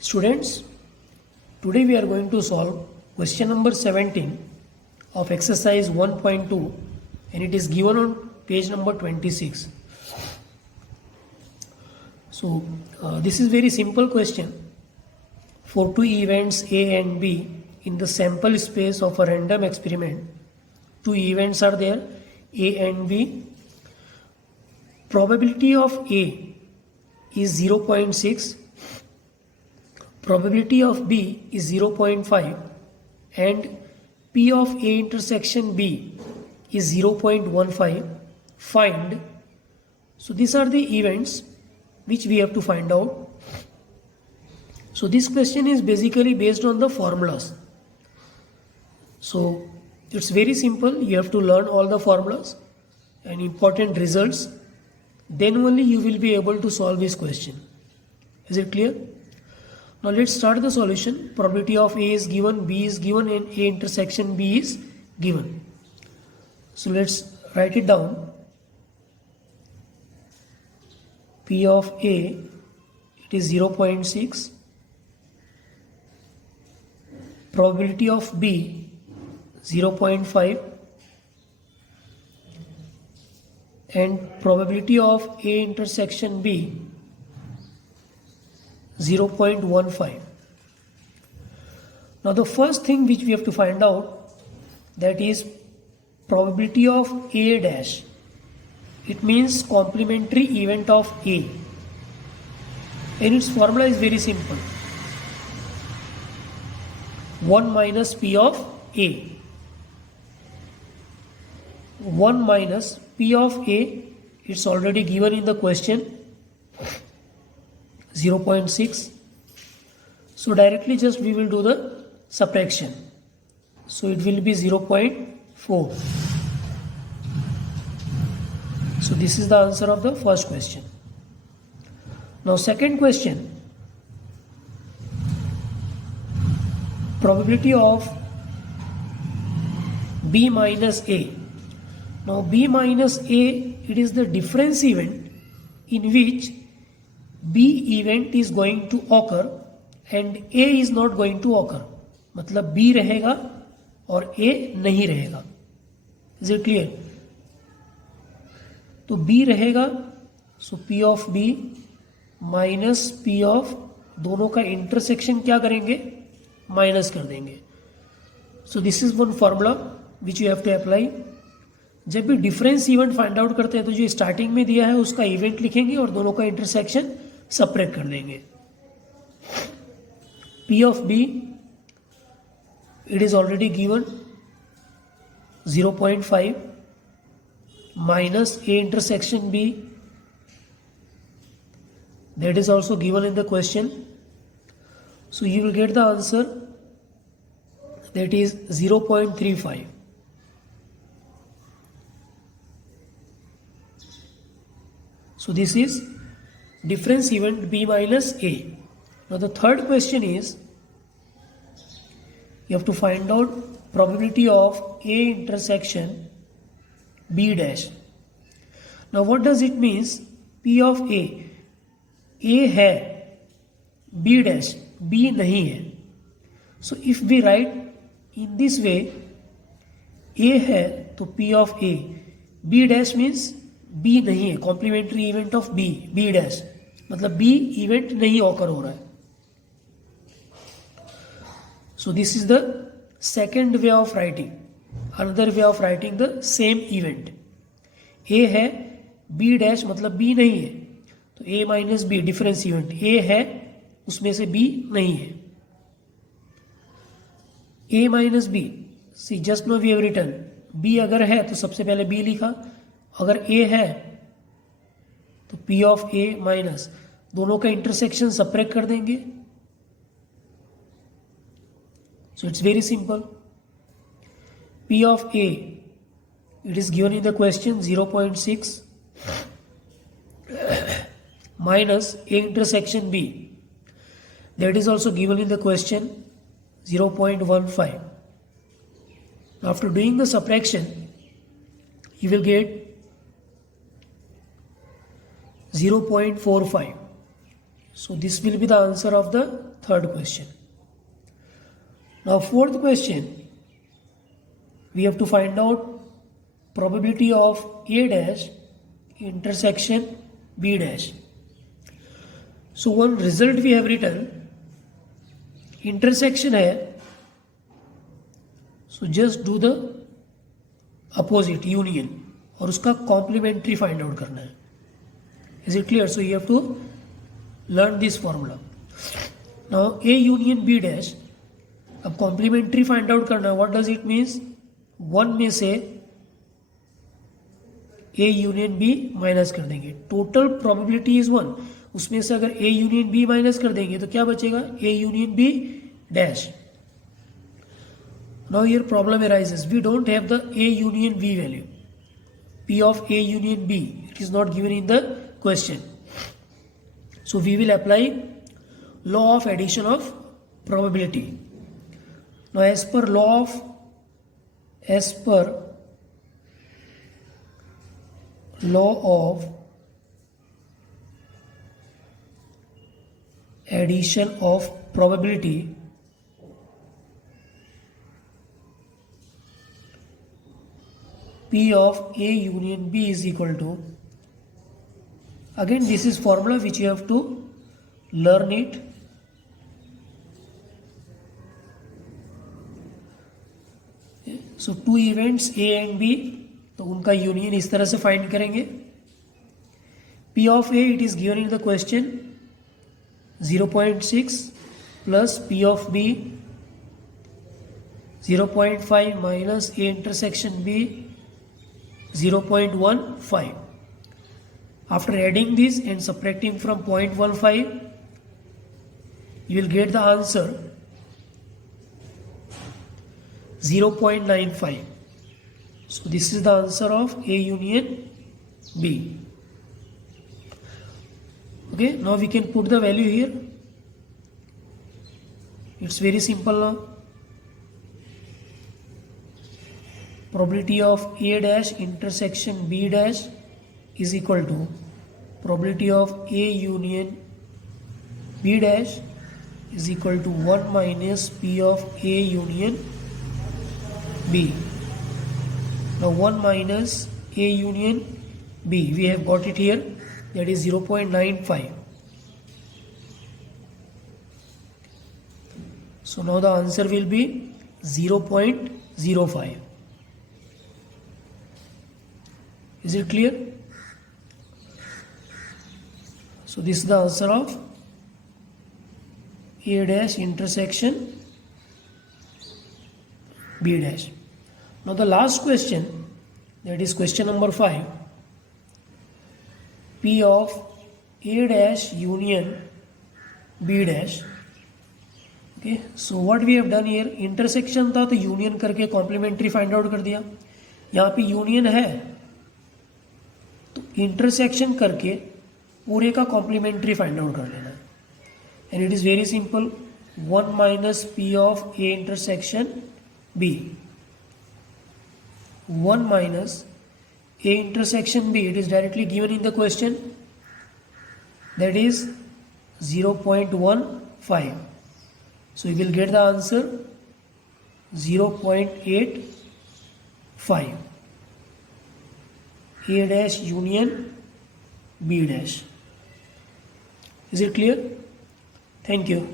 Students, today we are going to solve question number 17 of exercise 1.2 and it is given on page number 26. So, this is very simple question. For two events A and B in the sample space of a random experiment, two events are there, A and B. Probability of A is 0.6, probability of B is 0.5 and P of A intersection B is 0.15. Find. So these are the events which we have to find out. So this question is basically based on the formulas. So it's very simple. You have to learn all the formulas and important results. Then only you will be able to solve this question. Is it clear? Now let's start the solution. Probability of A is given, B is given and A intersection B is given. So let's write it down. P of A, it is 0.6. Probability of B, 0.5. And probability of A intersection B, 0.15. Now the first thing which we have to find out, that is probability of A dash. It means complementary event of A. And its formula is very simple. 1 minus P of A. 1 minus P of A, it's already given in the question, 0.6. So directly just we will do the subtraction. So it will be 0.4. So this is the answer of the first question. Now second question. Probability of B minus A. Now B minus A, it is the difference event in which B event is going to occur and A is not going to occur. मतलब B रहेगा और A नहीं रहेगा. Is it clear? तो B रहेगा, so P of B minus P of, दोनों का intersection क्या करेंगे? माइनस कर देंगे. So this is one formula which you have to apply. जब भी डिफरेंस इवेंट फाइंड आउट करते हैं तो जो स्टार्टिंग में दिया है उसका इवेंट लिखेंगे और दोनों का इंटरसेक्शन सेपरेट कर देंगे. P of B, it is already given, 0.5 minus A intersection B, that is also given in the question. So you will get the answer, that is 0.35. So this is difference event B minus A. Now the third question is, you have to find out probability of A intersection B dash. Now what does it means? P of A है, B dash, B नहीं है. So if we write in this way, A है तो P of A, B dash means B नहीं है, complementary event of B, B dash, मतलब B event नहीं occur हो रहा है. So this is the second way of writing, another way of writing the same event. A है, B dash मतलब B नहीं है, तो A minus B difference event. A है, उसमें से B नहीं है. A minus B, see just now we have written, B अगर है तो सबसे पहले B लिखा, अगर A है तो P of A माइनस, दोनों का इंटरसेक्शन सेपरेट कर देंगे. So it's very simple. P of A, it is given in the question, 0.6 minus A intersection B, that is also given in the question, 0.15. After doing the subtraction, you will get 0.45. So this will be the answer of the third question. Now fourth question, we have to find out probability of A dash intersection B dash. So one result we have written, intersection है, so just do the opposite union और उसका complementary find out करना है. Is it clear? So you have to learn this formula. Now A union B dash, अब complementary find out करना है. What does it means? 1 में से A union B minus कर देंगे. Total probability is 1. उसमें से अगर A यूनियन B माइनस कर देंगे तो क्या बचेगा? A union B dash. Now here problem arises. We don't have the A union B value. P of A union B. It is not given in the question. So we will apply law of addition of probability. Now as per law of addition of probability, P of A union B is equal to, again this is formula which you have to learn it. So two events A and B, तो उनका union इस तरह से find करेंगे. P of A, it is given in the question 0.6 plus P of B 0.5 minus A intersection B 0.15. After adding this and subtracting from 0.15, you will get the answer 0.95. So this is the answer of A union B. Okay, now we can put the value here. It's very simple now. Probability of A dash intersection B dash is equal to probability of A union B dash is equal to 1 minus P of A union B. Now 1 minus A union B, we have got it here, that is 0.95. So now the answer will be 0.05. Is it clear? So this is the answer of A dash intersection B dash. Now the last question, that is question number 5, P of A dash union B dash. Okay, so what we have done here, intersection था तो union करके complementary find out कर दिया. यहाँ पे union है तो intersection करके पूरे का कॉम्प्लीमेंट्री फाइंड आउट कर लेना है. And it is very simple, 1 minus P of A intersection B, 1 minus A intersection B, it is directly given in the question, that is 0.15. So you will get the answer 0.85. A dash union B dash. Is it clear? Thank you.